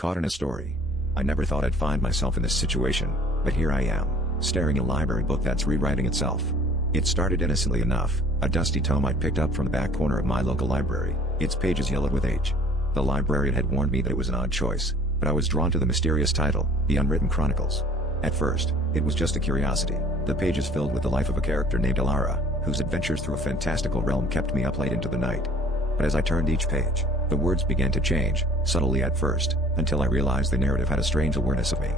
Caught in a story. I never thought I'd find myself in this situation, but here I am, staring at a library book that's rewriting itself. It started innocently enough, a dusty tome I picked up from the back corner of my local library, its pages yellowed with age. The librarian had warned me that it was an odd choice, but I was drawn to the mysterious title, The Unwritten Chronicles. At first, it was just a curiosity, the pages filled with the life of a character named Alara, whose adventures through a fantastical realm kept me up late into the night. But as I turned each page, the words began to change, subtly at first, until I realized the narrative had a strange awareness of me.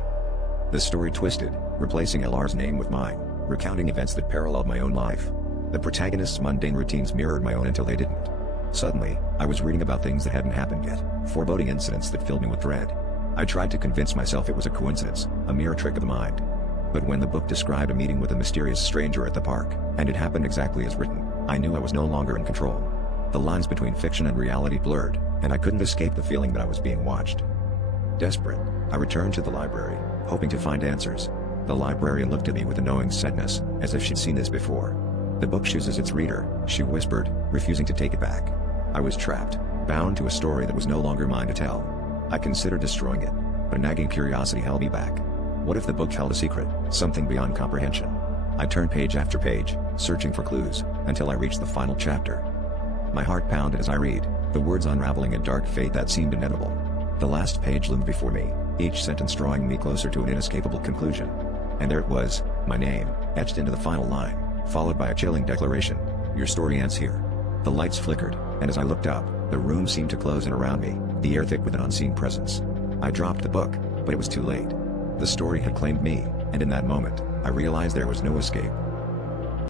The story twisted, replacing Alara's name with mine, recounting events that paralleled my own life. The protagonist's mundane routines mirrored my own until they didn't. Suddenly, I was reading about things that hadn't happened yet, foreboding incidents that filled me with dread. I tried to convince myself it was a coincidence, a mere trick of the mind. But when the book described a meeting with a mysterious stranger at the park, and it happened exactly as written, I knew I was no longer in control. The lines between fiction and reality blurred, and I couldn't escape the feeling that I was being watched. Desperate, I returned to the library, hoping to find answers. The librarian looked at me with a knowing sadness, as if she'd seen this before. "The book chooses its reader," she whispered, refusing to take it back. I was trapped, bound to a story that was no longer mine to tell. I considered destroying it, but a nagging curiosity held me back. What if the book held a secret, something beyond comprehension? I turned page after page, searching for clues, until I reached the final chapter. My heart pounded as I read, the words unraveling a dark fate that seemed inevitable. The last page loomed before me, each sentence drawing me closer to an inescapable conclusion. And there it was, my name, etched into the final line, followed by a chilling declaration: "Your story ends here." The lights flickered, and as I looked up, the room seemed to close in around me, the air thick with an unseen presence. I dropped the book, but it was too late. The story had claimed me, and in that moment, I realized there was no escape.